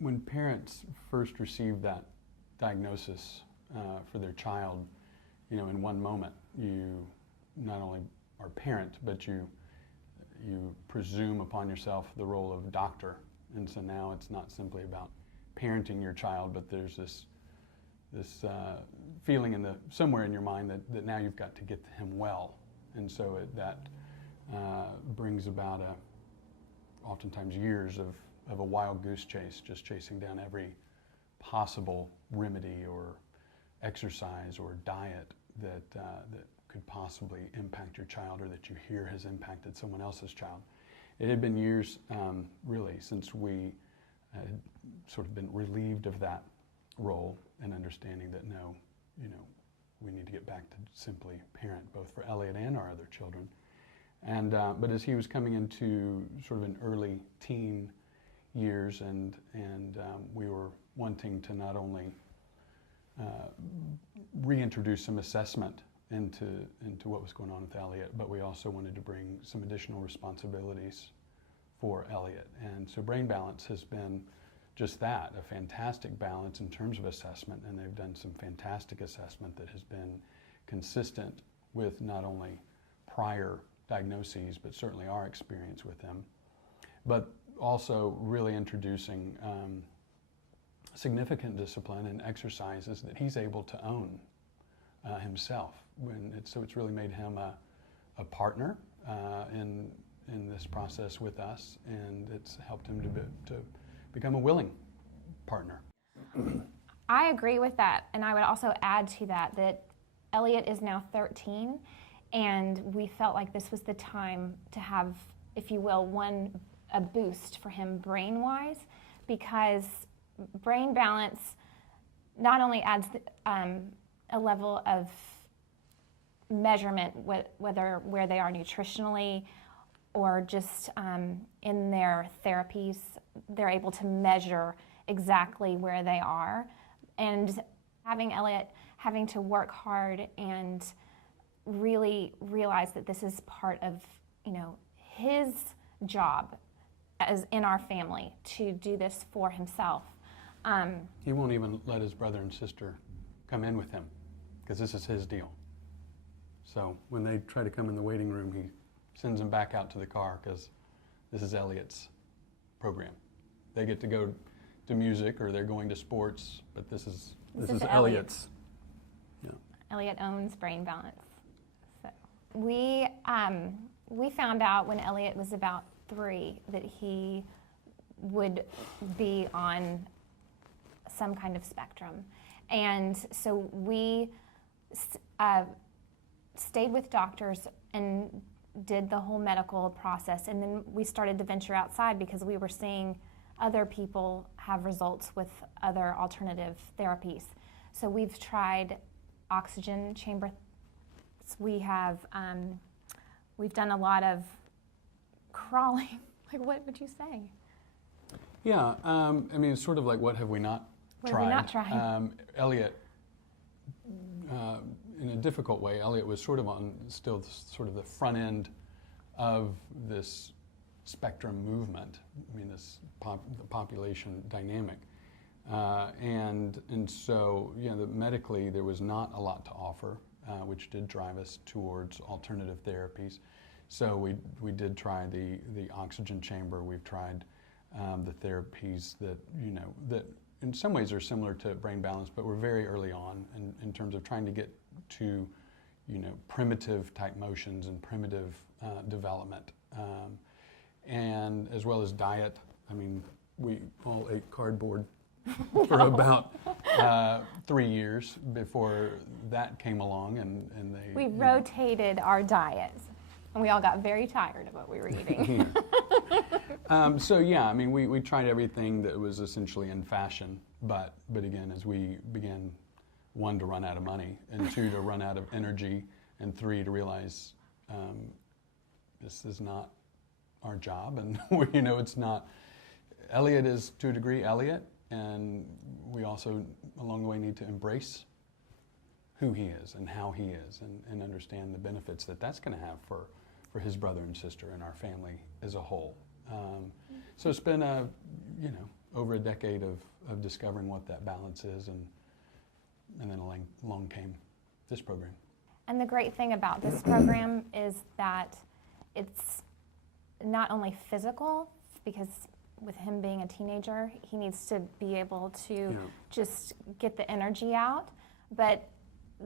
when parents first receive that diagnosis for their child, in one moment, you not only are parent, but you presume upon yourself the role of doctor. And so now it's not simply about parenting your child, but there's this feeling somewhere in your mind that now you've got to get him well. And so that brings about oftentimes years of a wild goose chase, just chasing down every possible remedy or exercise or diet that could possibly impact your child, or that you hear has impacted someone else's child. It had been years, really, since we had sort of been relieved of that role and understanding that no, we need to get back to simply parent, both for Elliot and our other children. And but as he was coming into sort of an early teen years, and we were wanting to not only reintroduce some assessment into what was going on with Elliot, but we also wanted to bring some additional responsibilities for Elliot. And so Brain Balance has been just that, a fantastic balance in terms of assessment, and they've done some fantastic assessment that has been consistent with not only prior diagnoses, but certainly our experience with them, but also really introducing significant discipline and exercises that he's able to own himself. So it's really made him a partner in this process with us, and it's helped him to become a willing partner. I agree with that, and I would also add to that Elliot is now 13, and we felt like this was the time to have, if you will, a boost for him brain-wise, because Brain Balance not only adds a level of measurement, whether where they are nutritionally or just in their therapies, they're able to measure exactly where they are. And having Elliot having to work hard and really realize that this is part of, his job as in our family to do this for himself. He won't even let his brother and sister come in with him, because this is his deal. So when they try to come in the waiting room, he sends them back out to the car, because this is Elliot's program. They get to go to music, or they're going to sports, but this is Elliot's. Yeah. Elliot owns Brain Balance. So we found out when Elliot was about 3 that he would be on some kind of spectrum. And so we stayed with doctors and did the whole medical process, and then we started to venture outside because we were seeing other people have results with other alternative therapies. So we've tried oxygen chamber. We've done a lot of crawling. Like, what would you say? Yeah, it's sort of like, what have we not tried? What have we not tried? Elliot, in a difficult way, Elliot was sort of the front end of this spectrum movement. The population dynamic, and so medically there was not a lot to offer, which did drive us towards alternative therapies. So we did try the oxygen chamber. We've tried the therapies that in some ways are similar to Brain Balance, but we're very early on in terms of trying to get to primitive type motions and primitive development, and as well as diet. We all ate cardboard for about 3 years before that came along, and we rotated our diets, and we all got very tired of what we were eating. We tried everything that was essentially in fashion, but again, as we began, 1, to run out of money, and 2, to run out of energy, and 3, to realize this is not our job, and it's not. Elliot is to a degree Elliot, and we also along the way need to embrace who he is and how he is, and understand the benefits that's going to have for his brother and sister and our family as a whole. So it's been over a decade of discovering what that balance is, and then along came this program. And the great thing about this program is that it's not only physical, because with him being a teenager, he needs to be able to just get the energy out, but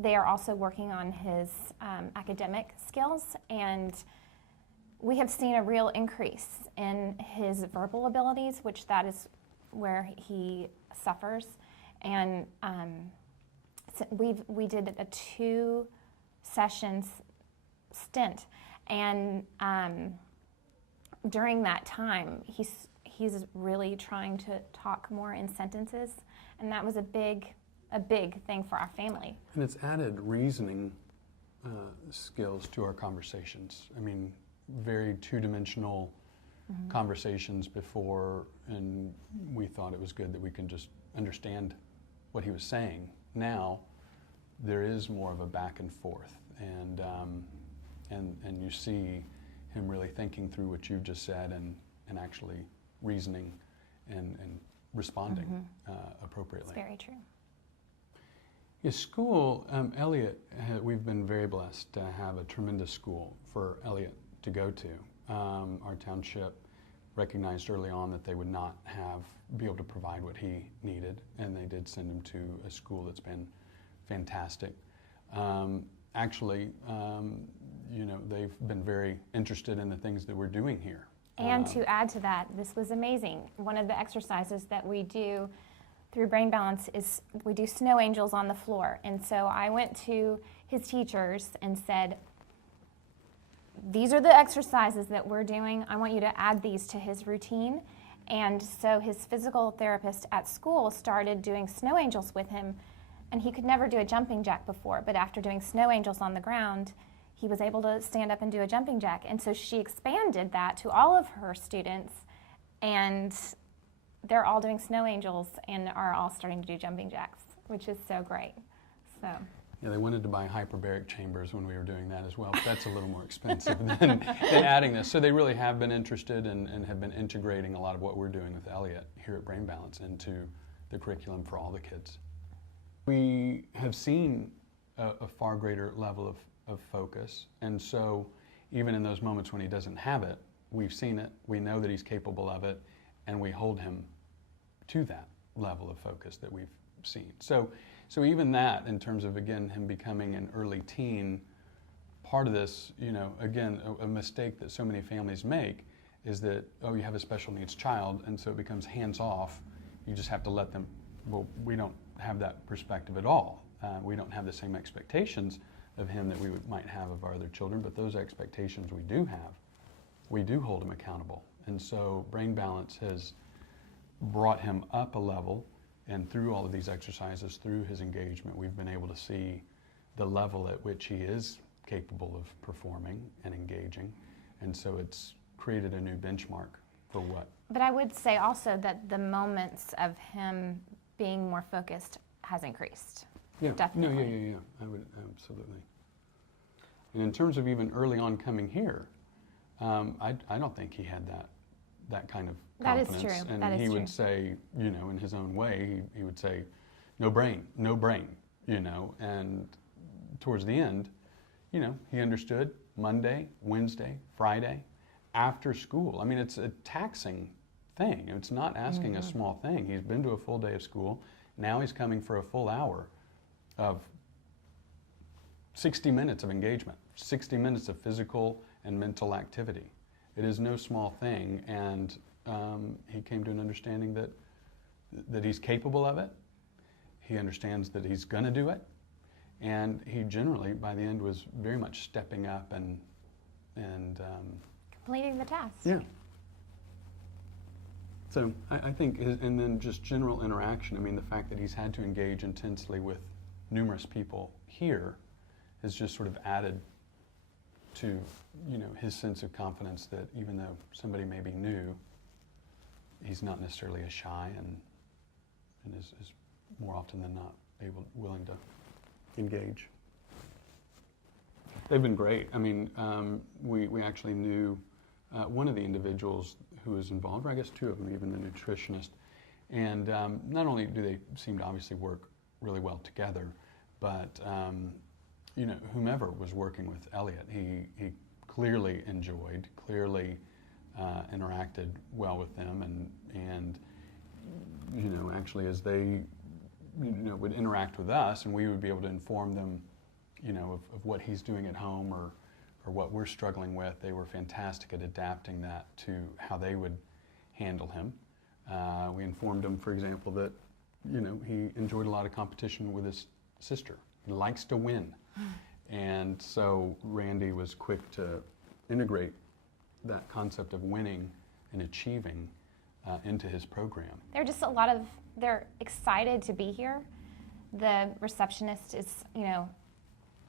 they are also working on his academic skills, and we have seen a real increase in his verbal abilities, which that is where he suffers. And we did a 2 sessions stint, and during that time, he's really trying to talk more in sentences, and that was a big thing for our family. And it's added reasoning skills to our conversations. I mean, very two-dimensional conversations before, and we thought it was good that we can just understand what he was saying. Now, there is more of a back and forth, and you see him really thinking through what you just said, and actually reasoning and responding appropriately. It's very true. Yeah, school, Elliot, we've been very blessed to have a tremendous school for Elliot to go to. Our township recognized early on that they would not be able to provide what he needed, and they did send him to a school that's been fantastic. Actually, they've been very interested in the things that we're doing here. And to add to that, this was amazing. One of the exercises that we do through Brain Balance is we do snow angels on the floor. And so I went to his teachers and said, these are the exercises that we're doing. I want you to add these to his routine. And so his physical therapist at school started doing snow angels with him, and he could never do a jumping jack before. But after doing snow angels on the ground, he was able to stand up and do a jumping jack. And so she expanded that to all of her students, and they're all doing snow angels and are all starting to do jumping jacks, which is so great. So. Yeah, they wanted to buy hyperbaric chambers when we were doing that as well, but that's a little more expensive than adding this. So they really have been interested and have been integrating a lot of what we're doing with Elliot here at Brain Balance into the curriculum for all the kids. We have seen a far greater level of focus, and so even in those moments when he doesn't have it, we've seen it, we know that he's capable of it, and we hold him to that level of focus that we've seen. So even that, in terms of, again, him becoming an early teen, part of this, again, a mistake that so many families make is that, oh, you have a special needs child, and so it becomes hands-off. You just have to let them. Well, we don't have that perspective at all. We don't have the same expectations of him that we might have of our other children, but those expectations we do have. We do hold him accountable. And so Brain Balance has brought him up a level, and through all of these exercises, through his engagement, we've been able to see the level at which he is capable of performing and engaging. And so it's created a new benchmark for what. But I would say also that the moments of him being more focused has increased. Yeah, definitely. Yeah. I would, absolutely. And in terms of even early on coming here, I don't think he had that kind of confidence. That is true. And he would say, in his own way, he would say, no brain, and towards the end, he understood Monday, Wednesday, Friday, after school. I mean, it's a taxing thing. It's not asking a small thing. He's been to a full day of school. Now he's coming for a full hour of 60 minutes of engagement, 60 minutes of physical and mental activity. It is no small thing, and he came to an understanding that he's capable of it. He understands that he's going to do it, and he generally, by the end, was very much stepping up and completing the task. Yeah. So I think, and then just general interaction. I mean, the fact that he's had to engage intensely with numerous people here has just sort of added to, his sense of confidence that even though somebody may be new, he's not necessarily as shy and is more often than not willing to engage. They've been great. I mean, we actually knew one of the individuals who was involved, or I guess two of them, even the nutritionist, And not only do they seem to obviously work really well together, but whomever was working with Elliot, he clearly enjoyed, clearly interacted well with them, and actually as they would interact with us, and we would be able to inform them of what he's doing at home or what we're struggling with, they were fantastic at adapting that to how they would handle him. We informed him, for example, that he enjoyed a lot of competition with his sister. He likes to win. And so Randy was quick to integrate that concept of winning and achieving into his program. They're excited to be here. The receptionist is,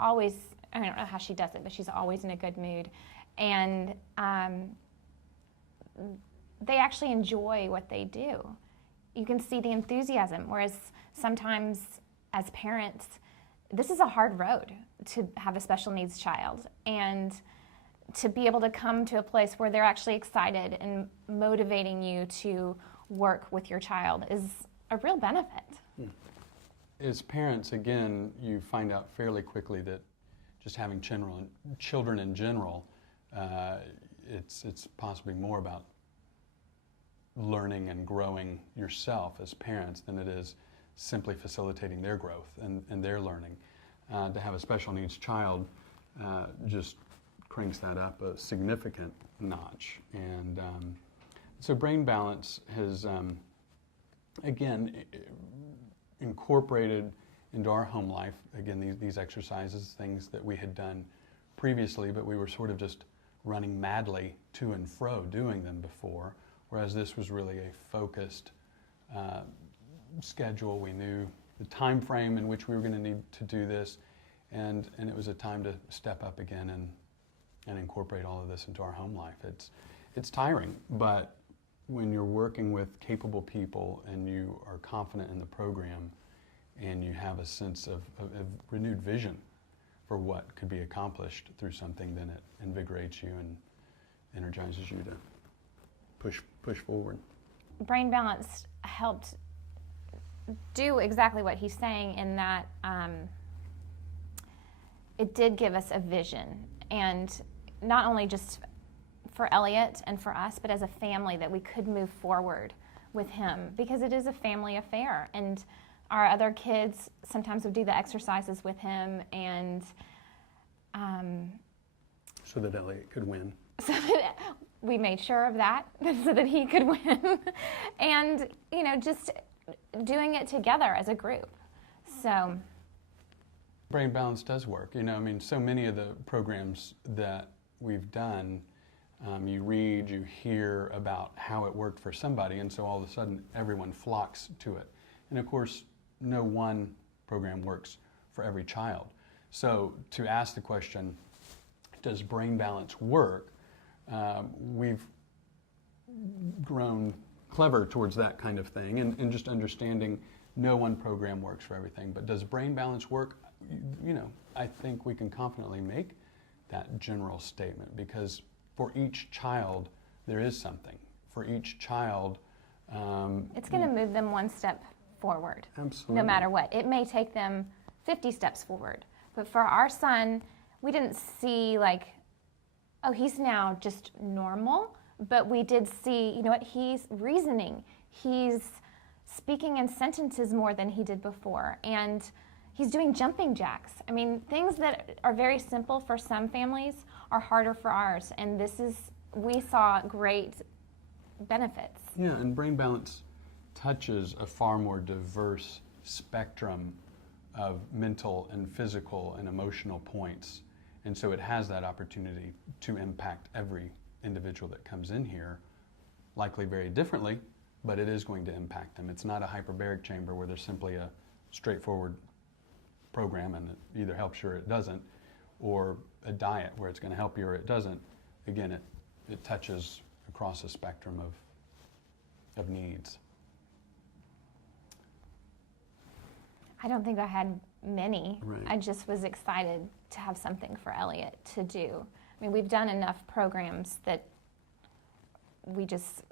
always, I don't know how she does it, but she's always in a good mood. And they actually enjoy what they do. You can see the enthusiasm, whereas sometimes as parents, this is a hard road to have a special needs child. And to be able to come to a place where they're actually excited and motivating you to work with your child is a real benefit. As parents, again, you find out fairly quickly that just having children in general, it's possibly more about learning and growing yourself as parents than it is simply facilitating their growth and their learning. To have a special needs child just cranks that up a significant notch. And so Brain Balance has, again, incorporated into our home life, again, these exercises, things that we had done previously, but we were sort of just running madly to and fro doing them before, whereas this was really a focused schedule. We knew the time frame in which we were going to need to do this, and it was a time to step up again and incorporate all of this into our home life. It's tiring, but when you're working with capable people and you are confident in the program and you have a sense of renewed vision for what could be accomplished through something, then it invigorates you and energizes you to push forward. Brain Balance helped do exactly what he's saying in that it did give us a vision, and not only just for Elliot and for us, but as a family, that we could move forward with him, because it is a family affair. And our other kids sometimes would do the exercises with him, and so that Elliot could win. So that we made sure of that, so that he could win. And, just doing it together as a group. So Brain Balance does work. So many of the programs that we've done, you read, you hear about how it worked for somebody, and so all of a sudden everyone flocks to it. And of course, no one program works for every child. So to ask the question, does Brain Balance work? We've grown clever towards that kind of thing, and just understanding no one program works for everything. But does Brain Balance work? I think we can confidently make that general statement, because for each child there is something. For each child, it's going to move them one step forward. Absolutely. No matter what. It may take them 50 steps forward. But for our son, we didn't see he's now just normal, but we did see, he's reasoning. He's speaking in sentences more than he did before. And he's doing jumping jacks. Things that are very simple for some families are harder for ours. And we saw great benefits. Yeah, and Brain Balance touches a far more diverse spectrum of mental and physical and emotional points. And so it has that opportunity to impact every individual that comes in here, likely very differently, but it is going to impact them. It's not a hyperbaric chamber where there's simply a straightforward program and it either helps you or it doesn't, or a diet where it's going to help you or it doesn't. Again, it touches across a spectrum of needs. I don't think I had many. Right. I just was excited to have something for Elliot to do. We've done enough programs that we just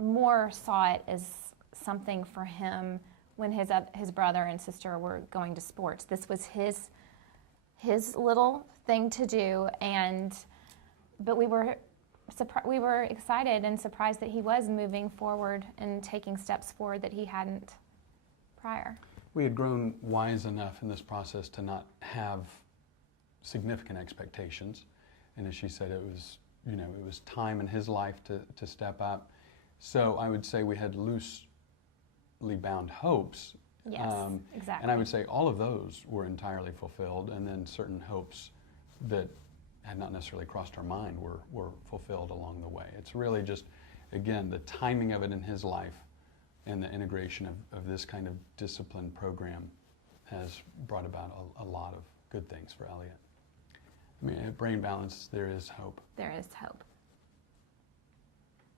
more saw it as something for him when his brother and sister were going to sports. This was his little thing to do, but we were excited and surprised that he was moving forward and taking steps forward that he hadn't prior. We had grown wise enough in this process to not have significant expectations, and as she said, it was time in his life to step up. So I would say we had loosely bound hopes. Yes, exactly. And I would say all of those were entirely fulfilled, and then certain hopes that had not necessarily crossed our mind were fulfilled along the way. It's really just, again, the timing of it in his life and the integration of this kind of discipline program has brought about a lot of good things for Elliot. I mean, at Brain Balance, there is hope. There is hope.